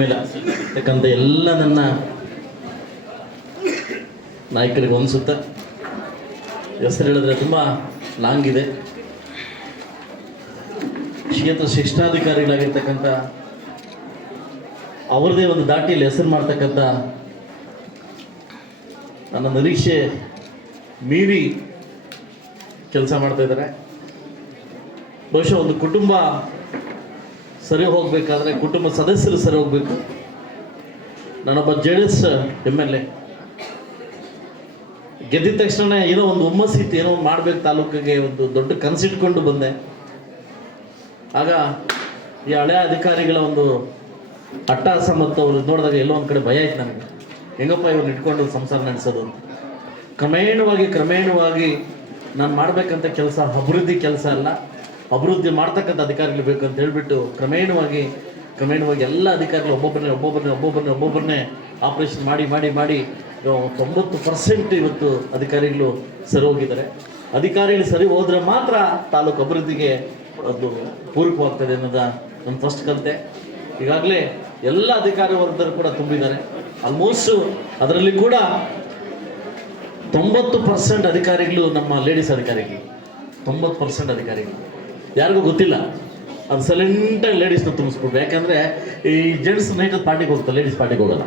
ಮೇಲೆ ಯಾಕಂತ ಎಲ್ಲ ನನ್ನ ನಾಯಕರಿಗೆ ಅನಿಸುತ್ತೆ. ಹೆಸರು ಹೇಳಿದ್ರೆ ತುಂಬ ಲಾಂಗ್ ಇದೆ. ಕ್ಷೇತ್ರ ಶಿಕ್ಷಣಾಧಿಕಾರಿಗಳಾಗಿರ್ತಕ್ಕಂಥ ಅವರದೇ ಒಂದು ದಾಟಿಯಲ್ಲಿ ಹೆಸರು ಮಾಡ್ತಕ್ಕಂಥ ನನ್ನ ನಿರೀಕ್ಷೆ ಮೀರಿ ಕೆಲಸ ಮಾಡ್ತಾ ಇದ್ದಾರೆ. ಬಹುಶಃ ಒಂದು ಕುಟುಂಬ ಸರಿ ಹೋಗಬೇಕಾದ್ರೆ ಕುಟುಂಬ ಸದಸ್ಯರು ಸರಿ ಹೋಗಬೇಕು. ನಾನೊಬ್ಬ J D S M L A. ಗೆದ್ದಿದ ತಕ್ಷಣ ಏನೋ ಒಂದು ಹುಮ್ಮಸ್ಸಿತ್ತು ಏನೋ ಒಂದು ಮಾಡ್ಬೇಕು ತಾಲೂಕಿಗೆ ಒಂದು ದೊಡ್ಡ ಕನಸಿಟ್ಕೊಂಡು ಬಂದೆ. ಆಗ ಈ ಹಳೆಯ ಅಧಿಕಾರಿಗಳ ಒಂದು ಅಟ್ಟಾಸ ಮತ್ತು ಅವ್ರು ನೋಡಿದಾಗ ಎಲ್ಲೋ ಒಂದು ಕಡೆ ಭಯ ಆಯ್ತು ನನಗೆ. ಹೆಂಗಪ್ಪ ಇವ್ರನ್ನ ಇಟ್ಕೊಂಡು ಸಂಸಾರ ನಡೆಸೋದು ಅಂತ. ಕ್ರಮೇಣವಾಗಿ ಕ್ರಮೇಣವಾಗಿ ನಾನು ಮಾಡಬೇಕಂತ ಕೆಲಸ ಅಭಿವೃದ್ಧಿ ಕೆಲಸ ಅಲ್ಲ. ಅಭಿವೃದ್ಧಿ ಮಾಡ್ತಕ್ಕಂಥ ಅಧಿಕಾರಿಗಳು ಬೇಕು ಅಂತ ಹೇಳಿಬಿಟ್ಟು ಕ್ರಮೇಣವಾಗಿ ಕ್ರಮೇಣವಾಗಿ ಎಲ್ಲ ಅಧಿಕಾರಿಗಳು ಒಬ್ಬೊಬ್ಬರನ್ನೇ ಒಬ್ಬೊಬ್ಬರನ್ನೇ ಒಬ್ಬೊಬ್ಬರನ್ನೇ ಒಬ್ಬೊಬ್ಬರನ್ನೇ ಆಪರೇಷನ್ ಮಾಡಿ ಮಾಡಿ ಮಾಡಿ ತೊಂಬತ್ತು ಪರ್ಸೆಂಟ್ ಇವತ್ತು ಅಧಿಕಾರಿಗಳು ಸರಿ ಹೋಗಿದ್ದಾರೆ. ಅಧಿಕಾರಿಗಳು ಸರಿ ಹೋದರೆ ಮಾತ್ರ ತಾಲೂಕು ಅಭಿವೃದ್ಧಿಗೆ ಅದು ಪೂರಕವಾಗ್ತದೆ ಅನ್ನೋದ ನಮ್ಮ ಫಸ್ಟ್ ಕಂತೆ. ಈಗಾಗಲೇ ಎಲ್ಲ ಅಧಿಕಾರಿ ವರ್ಗದವರು ಕೂಡ ತುಂಬಿದ್ದಾರೆ. ಆಲ್ಮೋಸ್ಟ್ ಅದರಲ್ಲಿ ಕೂಡ ತೊಂಬತ್ತು ಪರ್ಸೆಂಟ್ ಅಧಿಕಾರಿಗಳು ನಮ್ಮ ಲೇಡೀಸ್ ಅಧಿಕಾರಿಗಳು. ತೊಂಬತ್ತು ಪರ್ಸೆಂಟ್ ಅಧಿಕಾರಿಗಳು. ಯಾರಿಗೂ ಗೊತ್ತಿಲ್ಲ. ಅದು ಸೈಲೆಂಟಾಗಿ ಲೇಡೀಸ್ನ ತುಂಬಿಸ್ಬಿಟ್ಟು ಯಾಕಂದರೆ ಈ ಜೆಂಟ್ಸ್ ನೈಟ್ ಪಾರ್ಟಿಗೆ ಹೋಗ್ತಾರೆ ಲೇಡೀಸ್ ಪಾರ್ಟಿಗೆ ಹೋಗಲ್ಲ.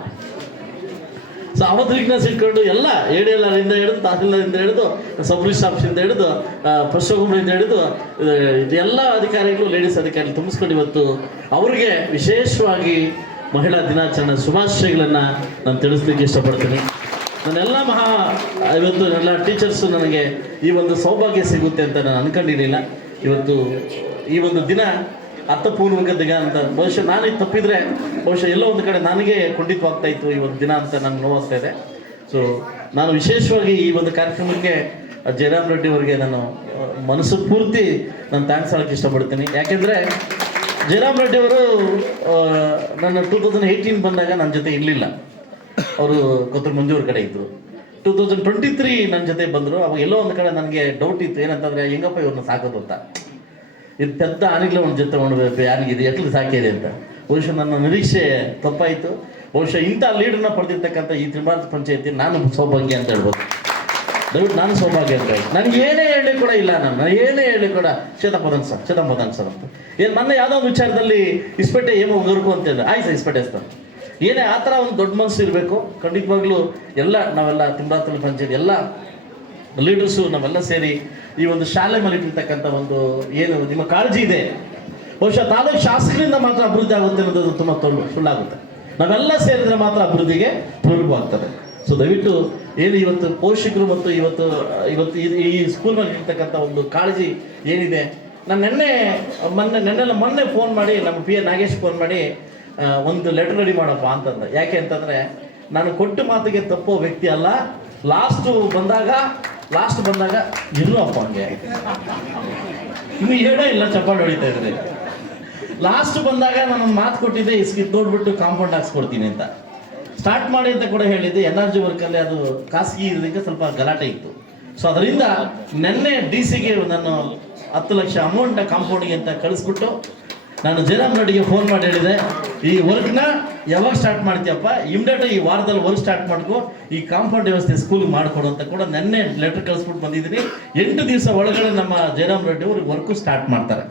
ಸೊ ಅವತ್ತು ವೀಕ್ನೆಸ್ ಇಟ್ಕೊಂಡು ಎಲ್ಲ ಎಲ್ ಹಿಡಿದು ತಹಸೀಲ್ದಾರಿಂದ ಹಿಡಿದು ಸಬ್ ರಿಜಿಸ್ಟರ್ ಆಫೀಸಿಂದ ಹಿಡಿದು ಪಶುಗುಮರಿಂದ ಹಿಡಿದು ಎಲ್ಲ ಅಧಿಕಾರಿಗಳು ಲೇಡೀಸ್ ಅಧಿಕಾರಿಗಳು ತುಂಬಿಸ್ಕೊಂಡು ಇವತ್ತು ಅವರಿಗೆ ವಿಶೇಷವಾಗಿ ಮಹಿಳಾ ದಿನಾಚರಣೆ ಶುಭಾಶಯಗಳನ್ನು ನಾನು ತಿಳಿಸ್ಲಿಕ್ಕೆ ಇಷ್ಟಪಡ್ತೀನಿ. ನನ್ನೆಲ್ಲ ಮಹಾ, ಇವತ್ತು ಎಲ್ಲ ಟೀಚರ್ಸು ನನಗೆ ಈ ಒಂದು ಸೌಭಾಗ್ಯ ಸಿಗುತ್ತೆ ಅಂತ ನಾನು ಅನ್ಕೊಂಡಿರಲಿಲ್ಲ. ಇವತ್ತು ಈ ಒಂದು ದಿನ ಅರ್ಥಪೂರ್ವಕ ದಿನ ಅಂತ. ಬಹುಶಃ ನಾನು ಇದು ತಪ್ಪಿದ್ರೆ, ಬಹುಶಃ ಎಲ್ಲೋ ಒಂದು ಕಡೆ ನನಗೆ ಖಂಡಿತವಾಗ್ತಾ ಇತ್ತು ಈ ಒಂದು ದಿನ ಅಂತ ನಂಗೆ ನೋವಾಗ್ತಾ ಇದೆ. ಸೊ ನಾನು ವಿಶೇಷವಾಗಿ ಈ ಒಂದು ಕಾರ್ಯಕ್ರಮಕ್ಕೆ ಜಯರಾಮ್ ರೆಡ್ಡಿ ಅವರಿಗೆ ನಾನು ಮನಸ್ಸು ಪೂರ್ತಿ ನಾನು ಥ್ಯಾಂಕ್ಸ್ ಹೇಳೋಕ್ಕೆ ಇಷ್ಟಪಡ್ತೀನಿ. ಯಾಕೆಂದರೆ ಜಯರಾಮ್ ರೆಡ್ಡಿ ಅವರು ನನ್ನ ಟೂ ತೌಸಂಡ್ ಏಯ್ಟೀನ್ ಬಂದಾಗ ನನ್ನ ಜೊತೆ ಇರಲಿಲ್ಲ. ಅವರು ಕೊತ್ತೂರು ಮಂಜೂರ್ ಕಡೆ ಇದ್ದರು ಟೂ ತೌಸಂಡ್ ಟ್ವೆಂಟಿ ತ್ರೀ ನನ್ನ ಜೊತೆ ಬಂದರು. ಅವಾಗ ಎಲ್ಲೋ ಒಂದು ಕಡೆ ನನಗೆ ಡೌಟ್ ಇತ್ತು. ಏನಂತಂದರೆ, ಹೆಂಗಪ್ಪ ಇವ್ರನ್ನ ಸಾಕೋದು ಅಂತ. ಇದು ಪೆದ್ದ ಆನೆಗಳ ಒಂದು ಜೊತೆ ಮಾಡಬೇಕು ಯಾರಿಗಿದೆ ಎಟ್ಲು ಸಾಕಿದೆ ಅಂತ. ಬಹುಶಃ ನನ್ನ ನಿರೀಕ್ಷೆ ತಪ್ಪಾಯಿತು. ಬಹುಶಃ ಇಂಥ ಲೀಡರ್ನ ಪಡೆದಿರ್ತಕ್ಕಂಥ ಈ ತ್ರಿಭಾರತ ಪಂಚಾಯತಿ ನಾನು ಸೌಭಾಗ್ಯ ಅಂತ ಹೇಳ್ಬೋದು. ದಯವಿಟ್ಟು ನಾನು ಸೌಭಾಗ್ಯ ಅಂತ ಹೇಳಿ ನನಗೆ ಏನೇ ಹೇಳಿ ಕೂಡ ಇಲ್ಲ ನಾನು. ಏನೇ ಹೇಳಿ ಕೂಡ ಚೇತಪದನ್ ಸರ್ ಚೇತಪದನ್ ಸರ್ ಅಂತ. ಏನು ನನ್ನ ಯಾವುದೋ ಒಂದು ವಿಚಾರದಲ್ಲಿ ಇಸ್ಪೇಟೆ ಏನೋ ಗುರುಕು ಅಂತ ಆಯ್ತು ಸರ್, ಇಸ್ಪೇಟೆ ಸರ್. ಏನೇ ಆ ಥರ ಒಂದು ದೊಡ್ಡ ಮನಸ್ಸು ಇರಬೇಕು, ಖಂಡಿತವಾಗ್ಲೂ ಎಲ್ಲ ನಾವೆಲ್ಲ ತಿಂಬಾತಲ್ ಪಂಚಾಯತ್ ಎಲ್ಲ ಲೀಡರ್ಸು ನಾವೆಲ್ಲ ಸೇರಿ ಈ ಒಂದು ಶಾಲೆ ಮೇಲೆ ಒಂದು ಏನು ನಿಮ್ಮ ಕಾಳಜಿ ಇದೆ? ಬಹುಶಃ ತಾಲೂಕು ಶಾಸಕರಿಂದ ಮಾತ್ರ ಅಭಿವೃದ್ಧಿ ಆಗುತ್ತೆ ಅನ್ನೋದು ತುಂಬ ತೊಳ್ಳು ಸುಳ್ಳಾಗುತ್ತೆ ನಾವೆಲ್ಲ ಸೇರಿದ್ರೆ ಮಾತ್ರ ಅಭಿವೃದ್ಧಿಗೆ ಪೂರ್ವವಾಗ್ತದೆ ಸೊ ದಯವಿಟ್ಟು ಏನು ಇವತ್ತು ಪೋಷಕರು ಮತ್ತು ಇವತ್ತು ಇವತ್ತು ಈ- ಸ್ಕೂಲ್ನಲ್ಲಿ ಇರ್ತಕ್ಕಂಥ ಒಂದು ಕಾಳಜಿ ಏನಿದೆ? ನಾನು ನಿನ್ನೆ, ಮೊನ್ನೆ ನೆನ್ನೆಲ್ಲ ಮೊನ್ನೆ ಫೋನ್ ಮಾಡಿ ನಮ್ಮ ಪಿ ಎ ನಾಗೇಶ್ ಫೋನ್ ಮಾಡಿ ಒಂದು ಲೆಟರ್ ರೆಡಿ ಮಾಡಪ್ಪ ಅಂತಂದ. ಯಾಕೆ ಅಂತಂದ್ರೆ, ನಾನು ಕೊಟ್ಟ ಮಾತಿಗೆ ತಪ್ಪೋ ವ್ಯಕ್ತಿ ಅಲ್ಲ. ಲಾಸ್ಟು ಬಂದಾಗ ಲಾಸ್ಟ್ ಬಂದಾಗ ಇರು ಅಪ್ಪ ಹಂಗೆ ಇನ್ನು ಹೇಳೇ ಇಲ್ಲ ಚಪ್ಪಾಳೆ ಹೊಡಿತಾ ಇದ್ರಿ ಲಾಸ್ಟ್ ಬಂದಾಗ ನಾನು ಮಾತು ಕೊಟ್ಟಿದ್ದೆ ಇಸ್ಕಿ ನೋಡ್ಬಿಟ್ಟು ಕಾಂಪೌಂಡ್ ಹಾಕ್ಸ್ಕೊಡ್ತೀನಿ ಅಂತ. ಸ್ಟಾರ್ಟ್ ಮಾಡಿ ಅಂತ ಕೂಡ ಹೇಳಿದ್ದೆ ಎನ್ ಆರ್ ಜಿ ವರ್ಕಲ್ಲಿ ಅದು ಖಾಸಗಿ ಇರೋದಕ್ಕೆ ಸ್ವಲ್ಪ ಗಲಾಟೆ ಇತ್ತು. ಸೊ ಅದರಿಂದ ನೆನ್ನೆ ಡಿ ಸಿಗೆ ನಾನು ಹತ್ತು ಲಕ್ಷ ಅಮೌಂಟ್ ಕಾಂಪೌಂಡಿಗೆ ಅಂತ ಕಳಿಸ್ಬಿಟ್ಟು ನಾನು ಜಯರಾಮ್ ರೆಡ್ಡಿಗೆ ಫೋನ್ ಮಾಡಿ ಹೇಳಿದೆ, ಈ ವರ್ಕ್ನ ಯಾವಾಗ ಸ್ಟಾರ್ಟ್ ಮಾಡ್ತೀಯಪ್ಪ? ಇಮ್ಡಿಯೇಟ್ ಈ ವಾರದಲ್ಲಿ ವರ್ಕ್ ಸ್ಟಾರ್ಟ್ ಮಾಡ್ಕೊ, ಈ ಕಾಂಪೌಂಡ್ ವ್ಯವಸ್ಥೆ ಸ್ಕೂಲ್ಗೆ ಮಾಡಿಕೊಡು ಅಂತ ಕೂಡ ನೆನ್ನೆ ಲೆಟರ್ ಕಳಿಸ್ಬಿಟ್ಟು ಬಂದಿದ್ದೀನಿ. ಎಂಟು ದಿವಸ ಒಳಗಡೆ ನಮ್ಮ ಜಯರಾಮ್ ರೆಡ್ಡಿ ಅವರು ವರ್ಕು ಸ್ಟಾರ್ಟ್ ಮಾಡ್ತಾರೆ.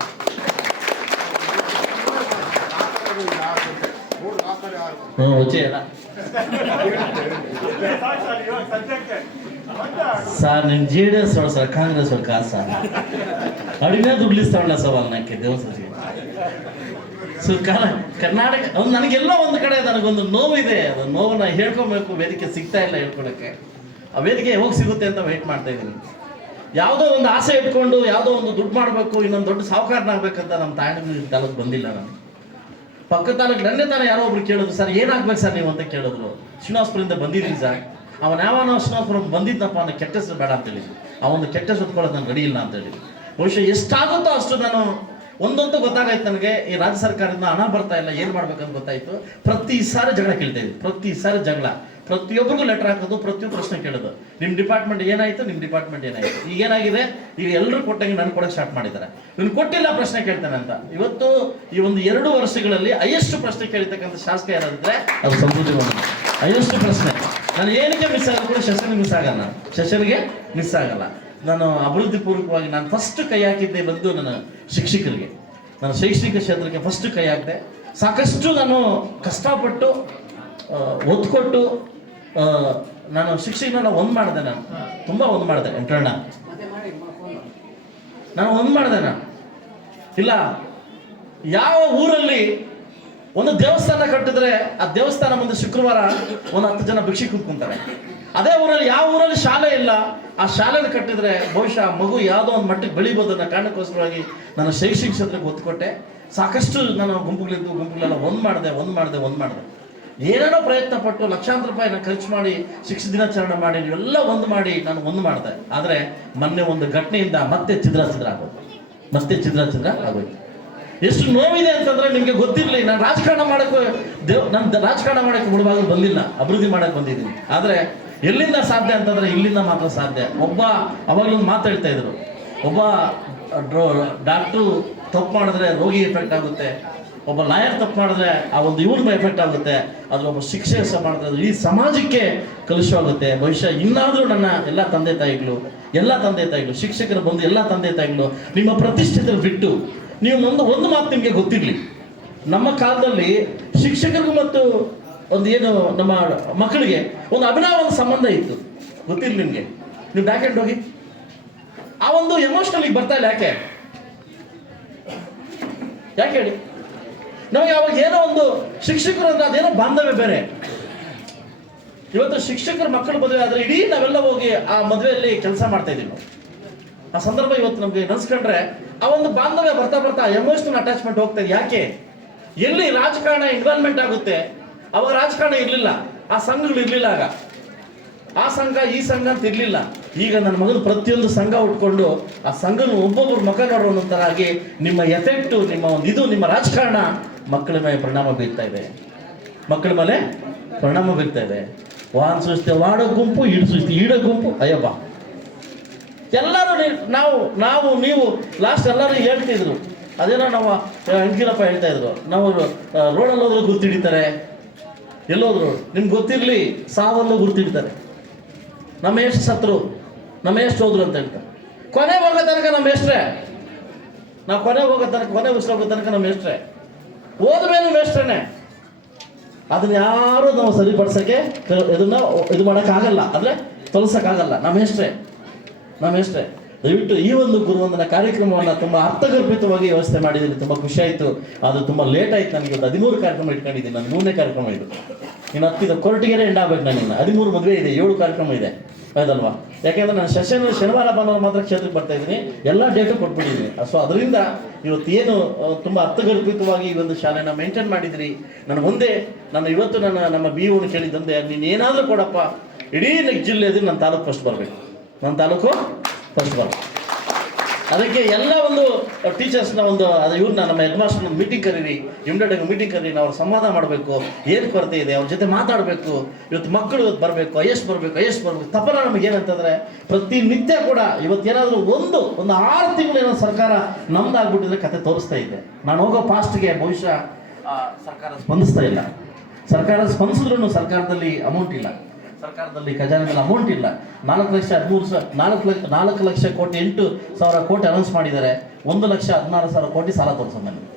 ಸರ್, ನಿಮ್ J D S sir, Congress ಅವ್ರ ಕಾಸು ಸರ್. ಅಡಿನೇ ದುಡ್ಲಿಸ್ತಾವಲ್ಲ ಸವಾಲ್ ನಾಕೆ ದೇವಸ್ಥಾನಕ್ಕೆ. ಸೊ ಕರ್ನಾಟಕ ಅವ್ನು ನನಗೆಲ್ಲೋ ಒಂದು ಕಡೆ ನನಗೊಂದು ನೋವಿದೆ ಅದು ನೋವನ್ನ ಹೇಳ್ಕೊಬೇಕು, ವೇದಿಕೆ ಸಿಗ್ತಾ ಇಲ್ಲ ಹೇಳ್ಕೊಳಕ್ಕೆ. ಆ ವೇದಿಕೆ ಹೋಗಿ ಸಿಗುತ್ತೆ ಅಂತ ವೆಯ್ಟ್ ಮಾಡ್ತಾ ಇದ್ದೀನಿ. ಯಾವುದೋ ಒಂದು ಆಸೆ ಇಟ್ಕೊಂಡು, ಯಾವುದೋ ಒಂದು ದುಡ್ಡು ಮಾಡಬೇಕು, ಇನ್ನೊಂದು ದೊಡ್ಡ ಸಾಹುಕಾರನಾಗಬೇಕಂತ ನಮ್ಮ ತಾಯಿ ತಾಲೂಕು ಬಂದಿಲ್ಲ ನಾನು. ಪಕ್ಕ ತಾಲೂಕು ನನ್ನೇ ತಾನೇ ಯಾರೋ ಒಬ್ರು ಕೇಳಿದ್ರು, ಸರ್, ಏನಾಗ್ಬೇಕು ಸರ್ ನೀವು? ಅಂತ ಕೇಳಿದ್ರು. ಶ್ರೀನಿವಾಸ್ಪುರಿಂದ ಬಂದಿದ್ದೀನಿ ಸರ್. ಅವನ ಯಾವನೋ ಶ್ರೀನಿವಾಸ್ಪುರ ಬಂದಿದ್ದಪ್ಪ ಅನ್ನೋ ಕೆಟ್ಟ ಬೇಡ ಅಂತೇಳಿ ಅವನು ಕೆಟ್ಟ ಸುತ್ಕೊಳ್ಳೋದು ನನ್ನ ನಾನು ಅಂತೇಳಿ ಬಹುಶಃ ಎಷ್ಟಾಗುತ್ತೋ ಅಷ್ಟು ನಾನು ಒಂದೊಂದು ಗೊತ್ತಾಗಾಯ್ತು ನನಗೆ, ಈ ರಾಜ್ಯ ಸರ್ಕಾರದಿಂದ ಹಣ ಬರ್ತಾ ಇಲ್ಲ, ಏನು ಮಾಡ್ಬೇಕಂತ ಗೊತ್ತಾಯ್ತು. ಪ್ರತಿ ಸಾರಿ ಜಗಳ ಕೇಳ್ತಾ ಪ್ರತಿ ಸಾರಿ ಜಗಳ. ಪ್ರತಿಯೊಬ್ಬರಿಗೂ ಲೆಟರ್ ಹಾಕೋದು, ಪ್ರತಿಯೊಬ್ಬರು ಪ್ರಶ್ನೆ ಕೇಳೋದು. ನಿಮ್ಮ ಡಿಪಾರ್ಟ್ಮೆಂಟ್ ಏನಾಯ್ತು ನಿಮ್ಮ ಡಿಪಾರ್ಟ್ಮೆಂಟ್ ಏನಾಯ್ತು. ಈಗ ಏನಾಗಿದೆ? ಈಗ ಎಲ್ಲರೂ ಕೊಟ್ಟಂಗೆ ನಾನು ಕೊಡೋಕೆ ಸ್ಟಾರ್ಟ್ ಮಾಡಿದ್ದಾರೆ. ಇವ್ನು ಕೊಟ್ಟಿಲ್ಲ ಪ್ರಶ್ನೆ ಕೇಳ್ತೇನೆ ಅಂತ. ಇವತ್ತು ಈ ಒಂದು ಎರಡು ವರ್ಷಗಳಲ್ಲಿ ಹೈಯೆಸ್ಟ್ ಪ್ರಶ್ನೆ ಕೇಳಿರ್ತಕ್ಕಂಥ ಶಾಸಕ ಯಾರಾದ್ರೆ? ಅದು ಸಮೃದ್ಧಿ ಹೈಯೆಸ್ಟ್ ಪ್ರಶ್ನೆ. ನಾನು ಏನಕ್ಕೆ ಮಿಸ್ ಆಗೋದು ಕೂಡ ಶಶನಿಗೆ ಮಿಸ್ ಆಗಲ್ಲ. ಶಶನಿಗೆ ಮಿಸ್ ಆಗಲ್ಲ. ನಾನು ಅಭಿವೃದ್ಧಿ ಪೂರ್ವಕವಾಗಿ ನಾನು ಫಸ್ಟ್ ಕೈ ಹಾಕಿದ್ದೆ ಬಂದು ನನ್ನ ಶಿಕ್ಷಕರಿಗೆ. ನಾನು ಶೈಕ್ಷಣಿಕ ಕ್ಷೇತ್ರಕ್ಕೆ ಫಸ್ಟ್ ಕೈ ಹಾಕಿದೆ. ಸಾಕಷ್ಟು ನಾನು ಕಷ್ಟಪಟ್ಟು ಒತ್ಕೊಟ್ಟು ನಾನು ಶಿಕ್ಷಕನ ಒಂದು ಮಾಡಿದೆ ನಾನು. ತುಂಬ ಒಂದು ಮಾಡಿದೆ ಎಂಟಣ್ಣ ನಾನು ಒಂದು ಮಾಡಿದೆ ನಾನು. ಇಲ್ಲ, ಯಾವ ಊರಲ್ಲಿ ಒಂದು ದೇವಸ್ಥಾನ ಕಟ್ಟಿದ್ರೆ ಆ ದೇವಸ್ಥಾನ ಮುಂದೆ ಶುಕ್ರವಾರ ಒಂದು ಹತ್ತು ಜನ ಭಿಕ್ಷೆ ಕೂತ್ಕೊಂತಾರೆ. ಅದೇ ಊರಲ್ಲಿ ಯಾವ ಊರಲ್ಲಿ ಶಾಲೆ ಇಲ್ಲ, ಆ ಶಾಲೆಯಲ್ಲಿ ಕಟ್ಟಿದ್ರೆ ಬಹುಶಃ ಮಗು ಯಾವುದೋ ಒಂದು ಮಟ್ಟಿಗೆ ಬೆಳಿಬೋದು ಅನ್ನೋ ಕಾರಣಕ್ಕೋಸ್ಕರವಾಗಿ ನಾನು ಶೈಕ್ಷಣಿಕ ಕ್ಷೇತ್ರಕ್ಕೆ ಒತ್ತು ಕೊಟ್ಟೆ ಸಾಕಷ್ಟು ನಾನು ಗುಂಪುಗಳಿದ್ದು, ಗುಂಪುಗಳೆಲ್ಲ ಒಂದು ಮಾಡಿದೆ ಒಂದು ಮಾಡಿದೆ ಒಂದು ಮಾಡಿದೆ. ಏನೇನೋ ಪ್ರಯತ್ನ ಪಟ್ಟು ಲಕ್ಷಾಂತರ ರೂಪಾಯಿನ ಖರ್ಚು ಮಾಡಿ, ಶಿಕ್ಷಣ ದಿನಾಚರಣೆ ಮಾಡಿ, ನೀವೆಲ್ಲ ಒಂದು ಮಾಡಿ, ನಾನು ಒಂದು ಮಾಡಿದೆ. ಆದರೆ ಮೊನ್ನೆ ಒಂದು ಘಟನೆಯಿಂದ ಮತ್ತೆ ಚಿದ್ರ ಚಿದ್ರ ಆಗೋದು ಮತ್ತೆ ಚಿದ್ರ ಚಿದ್ರ ಆಗೋಯ್ತು. ಎಷ್ಟು ನೋವಿದೆ ಅಂತಂದ್ರೆ ನಿಮ್ಗೆ ಗೊತ್ತಿರಲಿ, ನಾನು ರಾಜಕಾರಣ ಮಾಡಕ್ಕೆ ದೇವ್ ನಾನು ರಾಜಕಾರಣ ಮಾಡಕ್ಕೆ ಮುಳುವಾಗಿ ಬಂದಿಲ್ಲ, ಅಭಿವೃದ್ಧಿ ಮಾಡಕ್ಕೆ ಬಂದಿದ್ದೀನಿ. ಆದ್ರೆ, ಎಲ್ಲಿಂದ ಸಾಧ್ಯ ಅಂತಂದ್ರೆ ಇಲ್ಲಿಂದ ಮಾತ್ರ ಸಾಧ್ಯ. ಒಬ್ಬ ಅವಾಗಲೂ ಮಾತಾಡ್ತಾ ಇದ್ರು. ಒಬ್ಬ ಡಾಕ್ಟ್ರು ತಪ್ಪು ಮಾಡಿದ್ರೆ ರೋಗಿ ಎಫೆಕ್ಟ್ ಆಗುತ್ತೆ. ಒಬ್ಬ ಲಾಯರ್ ತಪ್ಪು ಮಾಡಿದ್ರೆ ಆ ಒಂದು ಇವ್ರ ಎಫೆಕ್ಟ್ ಆಗುತ್ತೆ. ಅದ್ರ ಒಬ್ಬ ಶಿಕ್ಷೆ ಸಹ ಮಾಡಿದ್ರೆ ಈ ಸಮಾಜಕ್ಕೆ ಕಲುಷವಾಗುತ್ತೆ. ಬಹುಶಃ ಇನ್ನಾದರೂ ನನ್ನ ಎಲ್ಲ ತಂದೆ ತಾಯಿಗಳು, ಎಲ್ಲ ತಂದೆ ತಾಯಿಗಳು, ಶಿಕ್ಷಕರು ಬಂದು ಎಲ್ಲ ತಂದೆ ತಾಯಿಗಳು ನಿಮ್ಮ ಪ್ರತಿಷ್ಠಿತರು ಬಿಟ್ಟು ನೀವು ಒಂದು ಒಂದು ಮಾತು ನಿಮಗೆ ಗೊತ್ತಿರಲಿ. ನಮ್ಮ ಕಾಲದಲ್ಲಿ ಶಿಕ್ಷಕರಿಗೂ ಮತ್ತು ಒಂದು ಏನು ನಮ್ಮ ಮಕ್ಕಳಿಗೆ ಒಂದು ಅಭಿನವ ಒಂದು ಸಂಬಂಧ ಇತ್ತು. ಗೊತ್ತಿರಲಿ ನಿಮಗೆ. ನೀವು ಬ್ಯಾಕ್ ಎಂಡ್ ಹೋಗಿ. ಆ ಒಂದು ಎಮೋಷನಲ್ ಈಗ ಬರ್ತಾ ಇಲ್ಲ ಯಾಕೆ? ಯಾಕೆ ಹೇಳಿ? ನಮಗೆ ಅವಾಗ ಏನೋ ಒಂದು ಶಿಕ್ಷಕರು ಅಂದ್ರೆ ಅದೇನೋ ಬಾಂಧವ್ಯ ಬೇರೆ. ಇವತ್ತು ಶಿಕ್ಷಕರ ಮಕ್ಕಳ ಮದುವೆ ಆದರೆ ಇಡೀ ನಾವೆಲ್ಲ ಹೋಗಿ ಆ ಮದುವೆಯಲ್ಲಿ ಕೆಲಸ ಮಾಡ್ತಾ ಇದೀವಿ ಆ ಸಂದರ್ಭ ಇವತ್ತು ನಮಗೆ ನೆನೆಸ್ಕೊಂಡ್ರೆ ಆ ಒಂದು ಬಾಂಧವ್ಯ ಬರ್ತಾ ಬರ್ತಾ ಎಮೋಷನಲ್ ಅಟ್ಯಾಚ್ಮೆಂಟ್ ಹೋಗ್ತದೆ. ಯಾಕೆ? ಎಲ್ಲಿ ರಾಜಕಾರಣ ಇನ್ವಾಲ್ವ್ಮೆಂಟ್ ಆಗುತ್ತೆ, ಅವಾಗ ರಾಜಕಾರಣ ಇರಲಿಲ್ಲ. ಆ ಸಂಘಗಳು ಇರಲಿಲ್ಲ ಆಗ. ಆ ಸಂಘ, ಈ ಸಂಘ ಅಂತ ಇರಲಿಲ್ಲ. ಈಗ ನನ್ನ ಮಗನ ಪ್ರತಿಯೊಂದು ಸಂಘ ಉಟ್ಕೊಂಡು ಆ ಸಂಘನ ಒಬ್ಬೊಬ್ಬರು ಮಕ್ಕ ನೋಡುವಂತರಾಗಿ ನಿಮ್ಮ ಎಫೆಕ್ಟು, ನಿಮ್ಮ ಒಂದು ಇದು, ನಿಮ್ಮ ರಾಜಕಾರಣ ಮಕ್ಕಳ ಮೇಲೆ ಪರಿಣಾಮ ಬೀರ್ತಾ ಇದೆ. ಮಕ್ಕಳ ಮೇಲೆ ಪರಿಣಾಮ ಬೀರ್ತಾ ಇದೆ. ವಾಹನ ಸುಸ್ತೆ ವಾಡೋ ಗುಂಪು, ಈಡು ಸುಸ್ತಿ ಈಡೋ ಗುಂಪು ಅಯ್ಯಪ್ಪ ಎಲ್ಲರೂ ನೀ- ನಾವು ನಾವು, ನೀವು ಲಾಸ್ಟ್ ಎಲ್ಲರೂ ಹೇಳ್ತಿದ್ರು. ಅದೇನೋ ನಮ್ಮ ಅಂಕಿರಪ್ಪ ಹೇಳ್ತಾ ಇದ್ರು. ನಾವು ರೋಡಲ್ಲಿ ಹೋದ್ರೆ ಗುರ್ತಿಡಿತಾರೆ. ಎಲ್ಲೋದ್ರು. ನಿಮ್ಗೆ ಗೊತ್ತಿರಲಿ, ಸಾವಲ್ಲೂ ಗುರ್ತಿಡ್ತಾರೆ. ನಮ್ಮ ಎಷ್ಟು ಸತ್ರು, ನಮ್ಮ ಎಷ್ಟು ಹೋದ್ರು ಅಂತ ಹೇಳ್ತಾರೆ. ಕೊನೆ ಹೋಗೋ ತನಕ ನಮ್ಮ ಎಷ್ಟ್ರೇ? ನಾವು ಕೊನೆ ಹೋಗೋ ತನಕ, ಕೊನೆ ಉಸಿರು ಹೋಗೋ ತನಕ ನಮ್ಮ ಎಷ್ಟ್ರೆ? ಹೋದ ಮೇಲೆ ಮೇಷ್ಟ್ರೇನೆ ಅದನ್ನ ಯಾರು ನಾವು ಸರಿಪಡಿಸಕ್ಕೆ, ಇದನ್ನ ಇದು ಮಾಡೋಕ್ಕಾಗಲ್ಲ. ಅಂದ್ರೆ ತೊಲಸಕ್ಕಾಗಲ್ಲ ನಮ್ಮ ಎಷ್ಟ್ರೆ? ನಮ್ಮ ಎಷ್ಟೇ ದಯವಿಟ್ಟು ಈ ಒಂದು ಗುರುವಂದನ ಕಾರ್ಯಕ್ರಮವನ್ನು ತುಂಬ ಅರ್ಥಗರ್ಭಿತವಾಗಿ ವ್ಯವಸ್ಥೆ ಮಾಡಿದ್ದೀನಿ ತುಂಬ ಖುಷಿ ಆಯಿತು. ಅದು ತುಂಬ ಲೇಟ್ ಆಯ್ತು ನನಗೆ ಒಂದು ಹದಿಮೂರು ಕಾರ್ಯಕ್ರಮ ಇಟ್ಕೊಂಡಿದ್ದೀನಿ. ನಾನು ಮೂರನೇ ಕಾರ್ಯಕ್ರಮ ಇದು. ಇನ್ನು ಹತ್ತಿದ ಕೊರಟಿಗೆರೆ ಎಂಡ್ ಆಗ್ಬೇಕು ನನಗೆ ಹದಿಮೂರು ಮದುವೆ ಇದೆ, ಏಳು ಕಾರ್ಯಕ್ರಮ ಇದೆ. ಹೌದಲ್ವಾ? ಯಾಕೆಂದ್ರೆ ನಾನು ಸೆಷನ್ ಶನಿವಾರ, ಭಾನುವಾರ ಮಾತ್ರ ಕ್ಷೇತ್ರಕ್ಕೆ ಬರ್ತಾ ಇದ್ದೀನಿ. ಎಲ್ಲ ಡೇಟು ಕೊಟ್ಬಿಟ್ಟಿದ್ದೀನಿ. ಸೊ ಅದರಿಂದ ಇವತ್ತು ಏನು ತುಂಬ ಅರ್ಥಗರ್ಭಿತವಾಗಿ ಈ ಒಂದು ಶಾಲೆನ ಮೇಂಟೈನ್ ಮಾಡಿದ್ರಿ. ನಾನು ಮುಂದೆ ನಾನು ಇವತ್ತು ನನ್ನ, ನಮ್ಮ ಬಿ ಓನ್ ಕೇಳಿದ್ದಂದೆ ನೀನು ಏನಾದರೂ ಕೊಡಪ್ಪ. ಇಡೀ ಜಿಲ್ಲೆದು ನನ್ನ ತಾಲೂಕು ಫಸ್ಟ್ ಬರಬೇಕು. ನನ್ನ ತಾಲೂಕು ಬರಬೇಕು ಅದಕ್ಕೆ ಎಲ್ಲ ಒಂದು ಟೀಚರ್ಸ್ನ ಒಂದು ಅದು ಇವ್ರನ್ನ ನಮ್ಮ ಹೆಡ್ ಮಾಸ್ಟರ್ನ ಮೀಟಿಂಗ್ ಕರೀರಿ ಇಮ್ಡಿಯೇಟಾಗಿ ಮೀಟಿಂಗ್ ಕರೀರಿ ನಾವು ಸಂವಾದ ಮಾಡಬೇಕು ಏನು ಕೊರತೆ ಇದೆ ಅವ್ರ ಜೊತೆ ಮಾತಾಡಬೇಕು ಇವತ್ತು ಮಕ್ಕಳು ಇವತ್ತು ಬರಬೇಕು ಐಎಸ್ ಬರಬೇಕು ಐಎಸ್ ಬರಬೇಕು ತಪ್ಪಲ್ಲ ನಮಗೆ ಏನಂತಂದ್ರೆ ಪ್ರತಿನಿತ್ಯ ಕೂಡ ಇವತ್ತೇನಾದರೂ ಒಂದು ಒಂದು ಆರು ತಿಂಗಳು ಏನೋ ಸರ್ಕಾರ ನಮ್ದಾಗ್ಬಿಟ್ಟಿದ್ರೆ ಕತೆ ತೋರಿಸ್ತಾ ಇದೆ. ನಾನು ಹೋಗೋ ಪಾಸ್ಟ್ಗೆ ಬಹುಶಃ ಸರ್ಕಾರ ಸ್ಪಂದಿಸ್ತಾ ಇಲ್ಲ. ಸರ್ಕಾರ ಸ್ಪಂದಿಸಿದ್ರೂ ಸರ್ಕಾರದಲ್ಲಿ ಅಮೌಂಟ್ ಇಲ್ಲ. ಸರ್ಕಾರದಲ್ಲಿ ಖಜಾನೆಗಳ ಅಮೌಂಟ್ ಇಲ್ಲ. ನಾಲ್ಕು ಲಕ್ಷ ಹದಿಮೂರು ಸಾವಿರ ನಾಲ್ಕು ಲಕ್ಷ ನಾಲ್ಕು ಲಕ್ಷ ಕೋಟಿ ಎಂಟು ಸಾವಿರ ಕೋಟಿ ಅನೌನ್ಸ್ ಮಾಡಿದ್ದಾರೆ. ಒಂದು ಲಕ್ಷ ಹದಿನಾರು ಸಾವಿರ ಕೋಟಿ ಸಾಲ ತೋರಿಸೋದು ನನಗೆ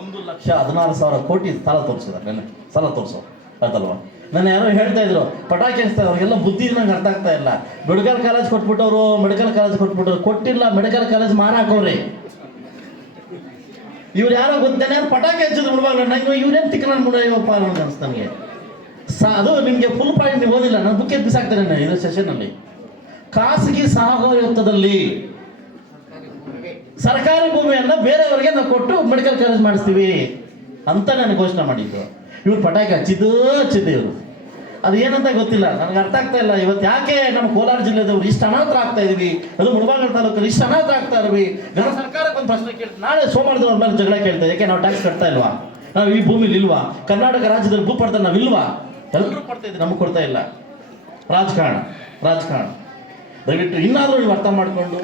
ಒಂದು ಲಕ್ಷ ಹದಿನಾರು ಸಾವಿರ ಕೋಟಿ ಸಾಲ ತೋರಿಸಿದ್ದಾರೆ ನನಗೆ ಸಾಲ ತೋರಿಸೋ. ಆಯ್ತಲ್ವಾ? ನಾನು ಯಾರೋ ಹೇಳ್ತಾ ಇದ್ರು ಪಟಾಕಿ ಹಚ್ತಾ ಅವ್ರಿಗೆಲ್ಲ ಬುದ್ಧಿ ನಂಗೆ ಅರ್ಥ ಆಗ್ತಾ ಇಲ್ಲ. ಮೆಡಿಕಲ್ ಕಾಲೇಜ್ ಕೊಟ್ಬಿಟ್ಟವ್ರು ಮೆಡಿಕಲ್ ಕಾಲೇಜ್ ಕೊಟ್ಬಿಟ್ಟವ್ರು ಕೊಟ್ಟಿಲ್ಲ ಮೆಡಿಕಲ್ ಕಾಲೇಜ್ ಮಾರಾಕವ್ರಿ ಇವ್ರು ಯಾರೋ ಗೊತ್ತೇನೆ ಪಟಾಕಿ ಹಚ್ಚಿದ್ರು ಬಿಡುವಾಗ ನಂಗೆ ಇವ್ರೇನು ತಿಕ್ಕ ನಾನು ಇವಪ್ಪ ಅನ್ನೋದು ಅನಿಸ್ತು ನನಗೆ. ಸಾ ಅದು ನಿಮಗೆ ಫುಲ್ ಪಾಯಿಂಟ್ ನೀವು ಓದಿಲ್ಲ. ನಾನು ಬುಕ್ ಬಿಸಾಕ್ತೇನೆ ನಾನು ಇದು ಸೆಷನ್ನಲ್ಲಿ ಖಾಸಗಿ ಸಹಯೋಗದಲ್ಲಿ ಸರ್ಕಾರಿ ಭೂಮಿಯನ್ನು ಬೇರೆಯವರಿಗೆ ನಾವು ಕೊಟ್ಟು ಮೆಡಿಕಲ್ ಕಾಲೇಜ್ ಮಾಡಿಸ್ತೀವಿ ಅಂತ ನಾನು ಘೋಷಣೆ ಮಾಡಿದ್ದು. ಇವ್ರು ಪಟಾಕಿ ಹಚ್ಚಿದ್ದು ಹಚ್ಚಿದ್ದು ಇವರು. ಅದು ಏನಂತ ಗೊತ್ತಿಲ್ಲ. ನನಗೆ ಅರ್ಥ ಆಗ್ತಾ ಇಲ್ಲ. ಇವತ್ತು ಯಾಕೆ ನಮ್ಮ ಕೋಲಾರ ಜಿಲ್ಲೆದವ್ರು ಇಷ್ಟು ಅನಾಥ ಆಗ್ತಾ ಇದೀವಿ? ಅದು ಮುಳಬಾಗಲ್ ತಾಲೂಕಲ್ಲಿ ಇಷ್ಟು ಅನಾಥ ಆಗ್ತಾ ಇದ್ವಿ. ಜನ ಸರ್ಕಾರಕ್ಕೆ ಒಂದು ಪ್ರಶ್ನೆ ಕೇಳ್ತಾರೆ ನಾಳೆ ಸೋಮವಾರದವ್ರ ಮೇಲೆ ಜಗಳ ಕೇಳ್ತಾರೆ ಯಾಕೆ ನಾವು ಟ್ಯಾಕ್ಸ್ ಕಟ್ತಾ ಇಲ್ವಾ? ನಾವು ಈ ಭೂಮಿಲಿ ಇಲ್ವಾ? ಕರ್ನಾಟಕ ರಾಜ್ಯದಲ್ಲಿ ಭೂ ಪಡ್ತಾ ನಾವು ಇಲ್ವಾ ಎಲ್ಲರೂ ಕೊಡ್ತಾ ಇದ್ದೀವಿ ನಮಗೆ ಕೊಡ್ತಾ ಇಲ್ಲ. ರಾಜಕಾರಣ ರಾಜಕಾರಣ. ದಯವಿಟ್ಟು ಇನ್ನಾದರೂ ನೀವು ಅರ್ಥ ಮಾಡಿಕೊಂಡು,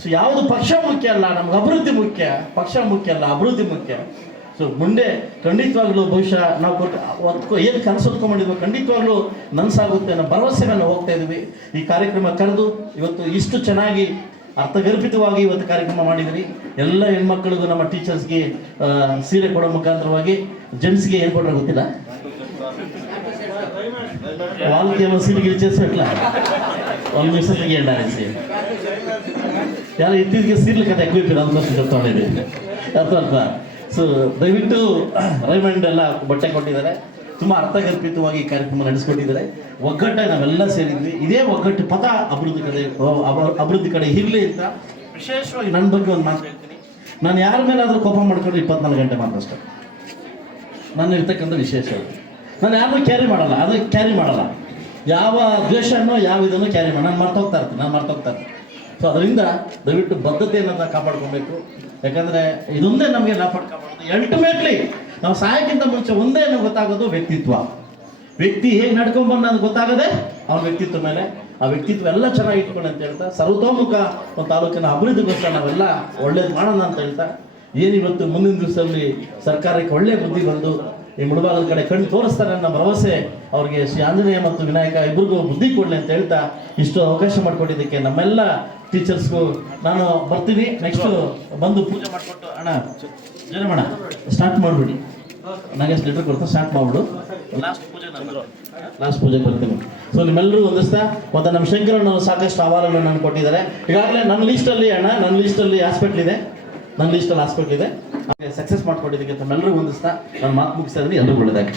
ಸೊ ಯಾವುದು ಪಕ್ಷ ಮುಖ್ಯ ಅಲ್ಲ, ನಮ್ಗೆ ಅಭಿವೃದ್ಧಿ ಮುಖ್ಯ, ಪಕ್ಷ ಮುಖ್ಯ ಅಲ್ಲ, ಅಭಿವೃದ್ಧಿ ಮುಖ್ಯ. ಸೊ ಮುಂದೆ ಖಂಡಿತವಾಗ್ಲೂ ಬಹುಶಃ ನಾವು ಕೊಟ್ಟು ಏನು ಕನಸು ಹೊತ್ಕೊಂಡಿದ್ವಿ ಖಂಡಿತವಾಗ್ಲೂ ನನ್ಸಾಗುತ್ತೆ ಅನ್ನೋ ಭರವಸೆಗಳನ್ನ ಹೋಗ್ತಾ ಇದ್ವಿ. ಈ ಕಾರ್ಯಕ್ರಮ ಕರೆದು ಇವತ್ತು ಇಷ್ಟು ಚೆನ್ನಾಗಿ ಅರ್ಥಗರ್ಭಿತವಾಗಿ ಇವತ್ತು ಕಾರ್ಯಕ್ರಮ ಮಾಡಿದ್ರಿ. ಎಲ್ಲ ಹೆಣ್ಮಕ್ಳಿಗೂ ನಮ್ಮ ಟೀಚರ್ಸ್ಗೆ ಸೀರೆ ಕೊಡೋ ಮುಖಾಂತರವಾಗಿ ಜೆಂಟ್ಸ್ಗೆ ಏನು ಕೊಡ್ರೆ ಗೊತ್ತಿಲ್ಲ? వాళ్ళకి ఏమో సీటు ఇచ్చేసి ఎట్లా వాళ్ళ మిస్సెస్కి ఏంటనేసి ಎಲ್ಲ ಇತ್ತೀಚೆಗೆ ಸೀರ್ಲಿ ಕತೆ ఎక్కువ ಇಪ್ಪಿದೆ అందుకోసం చెప్తా ఉండేది ಅರ್ಥ ಅರ್ಥ ಸೊ ದಯವಿಟ್ಟು ರೈಮಂಡ್ ಎಲ್ಲ ಬಟ್ಟೆ ಕೊಟ್ಟಿದ್ದಾರೆ ತುಂಬ ಅರ್ಥಗರ್ಭಿತವಾಗಿ ಈ ಕಾರ್ಯಕ್ರಮ ನಡೆಸ್ಕೊಟ್ಟಿದ್ದಾರೆ ಒಗ್ಗಟ್ಟಾಗಿ ನಾವೆಲ್ಲ ಸೇರಿದ್ವಿ ಇದೇ ಒಗ್ಗಟ್ಟು ಪದ ಅಭಿವೃದ್ಧಿ ಕಡೆ ಅಭ- ಅಭಿವೃದ್ಧಿ ಕಡೆ ಇರಲಿ ಅಂತ ವಿಶೇಷವಾಗಿ ನನ್ನ ಬಗ್ಗೆ ಒಂದು ಮಾತು ಹೇಳ್ತೀನಿ ನಾನು ಯಾರ ಮೇಲಾದರೂ ಕೋಪ ಮಾಡ್ಕೊಂಡ್ರೆ ಇಪ್ಪತ್ನಾಲ್ಕು ಗಂಟೆ ಮಾತ್ರ ಅಷ್ಟೇ ನನ್ನ ಇರ್ತಕ್ಕಂಥ ವಿಶೇಷ ಅದು. ನಾನು ಯಾರನ್ನೂ ಕ್ಯಾರಿ ಮಾಡಲ್ಲ, ಅದು ಕ್ಯಾರಿ ಮಾಡಲ್ಲ. ಯಾವ ದ್ವೇಷನೋ ಯಾವ ಇದನ್ನು ಕ್ಯಾರಿ ಮಾಡಿ ನಾನು ಮರ್ತೋಗ್ತಾ ಇರ್ತೀನಿ, ನಾನು ಮರ್ತೋಗ್ತಾ ಇರ್ತೀನಿ. ಸೊ ಅದರಿಂದ ದಯವಿಟ್ಟು ಬದ್ಧತೆಯನ್ನು ಕಾಪಾಡ್ಕೊಬೇಕು. ಯಾಕಂದರೆ ಇದೊಂದೇ ನಮಗೆ ಲಾಭ ಕಾಪಾಡೋದು ಅಲ್ಟಿಮೇಟ್ಲಿ ನಾವು ಸಾಯಕ್ಕಿಂತ ಮುಂಚೆ ಒಂದೇ ನಮ್ಗೆ ಗೊತ್ತಾಗೋದು ವ್ಯಕ್ತಿತ್ವ. ವ್ಯಕ್ತಿ ಹೇಗೆ ನಡ್ಕೊಂಬಂದು ನನಗೆ ಗೊತ್ತಾಗದೆ ಅವನ ವ್ಯಕ್ತಿತ್ವ ಮೇಲೆ. ಆ ವ್ಯಕ್ತಿತ್ವ ಎಲ್ಲ ಚೆನ್ನಾಗಿ ಇಟ್ಕೊಂಡು ಅಂತ ಹೇಳ್ತಾ, ಸರ್ವತೋಮುಖ ಒಂದು ತಾಲೂಕಿನ ಅಭಿವೃದ್ಧಿಗೋಸ್ಕರ ನಾವೆಲ್ಲ ಒಳ್ಳೇದು ಮಾಡೋಣ ಅಂತ ಹೇಳ್ತಾ, ಏನಿವತ್ತು ಮುಂದಿನ ದಿವಸದಲ್ಲಿ ಸರ್ಕಾರಕ್ಕೆ ಒಳ್ಳೆಯ ಬುದ್ಧಿ ಬಂದು ಈ ಮುಳಬಾಗದ ಕಡೆ ಕಣ್ಣು ತೋರಿಸ್ತಾರೆ ಅನ್ನೋ ಭರವಸೆ ಅವ್ರಿಗೆ ಶ್ರೀ ಆಂಜನೇಯ ಮತ್ತು ವಿನಾಯಕ ಇಬ್ಬರಿಗೂ ಬುದ್ಧಿ ಕೊಡಲಿ ಅಂತ ಹೇಳ್ತಾ ಇಷ್ಟು ಅವಕಾಶ ಮಾಡಿಕೊಟ್ಟಿದ್ದಕ್ಕೆ ನಮ್ಮೆಲ್ಲ ಟೀಚರ್ಸ್ಗೂ ನಾನು ಬರ್ತೀನಿ. ನೆಕ್ಸ್ಟ್ ಬಂದು ಪೂಜೆ ಮಾಡಿಕೊಟ್ಟು ಅಣ್ಣ ಜನ ಸ್ಟಾರ್ಟ್ ಮಾಡಿಬಿಡಿ. ನನಗೆ ಎಷ್ಟು ಲೀಟರ್ ಕೊಡ್ತಾ ಸ್ಟಾರ್ಟ್ ಮಾಡ್ಬಿಡು. ಲಾಸ್ಟ್ ಪೂಜೆ ಲಾಸ್ಟ್ ಪೂಜೆಗೆ ಬರ್ತೀನಿ. ಸೊ ನಿಮ್ಮೆಲ್ಲರೂ ಒಂದಿಸ್ತಾ ಮತ್ತು ನಮ್ಮ ಶಂಕರಣ್ಣ ಸಾಕಷ್ಟು ನಾನು ಕೊಟ್ಟಿದ್ದಾರೆ. ಈಗಾಗಲೇ ನನ್ನ ಲೀಸ್ಟಲ್ಲಿ ಅಣ್ಣ, ನನ್ನ ಲೀಸ್ಟಲ್ಲಿ ಹಾಸ್ಪಿಟ್ಲ್ ಇದೆ. ನನ್ನ ಲೀಸ್ಟಲ್ಲಿ ಹಾಸ್ಪಿಟ್ಲ್ ಇದೆ ಸಕ್ಸಸ್ ಮಾಡ್ಕೊಟ್ಟಿದ್ದಕ್ಕೆ ತಮ್ಮೆಲ್ಲರೂ ಒಂದಿಸ್ತಾ ನಾನು ಮಾತು ಮುಗಿಸ್ತಾ ಇದ್ದೀನಿ ಎಲ್ಲರೂ ಒಳ್ಳೆದಾಗಿ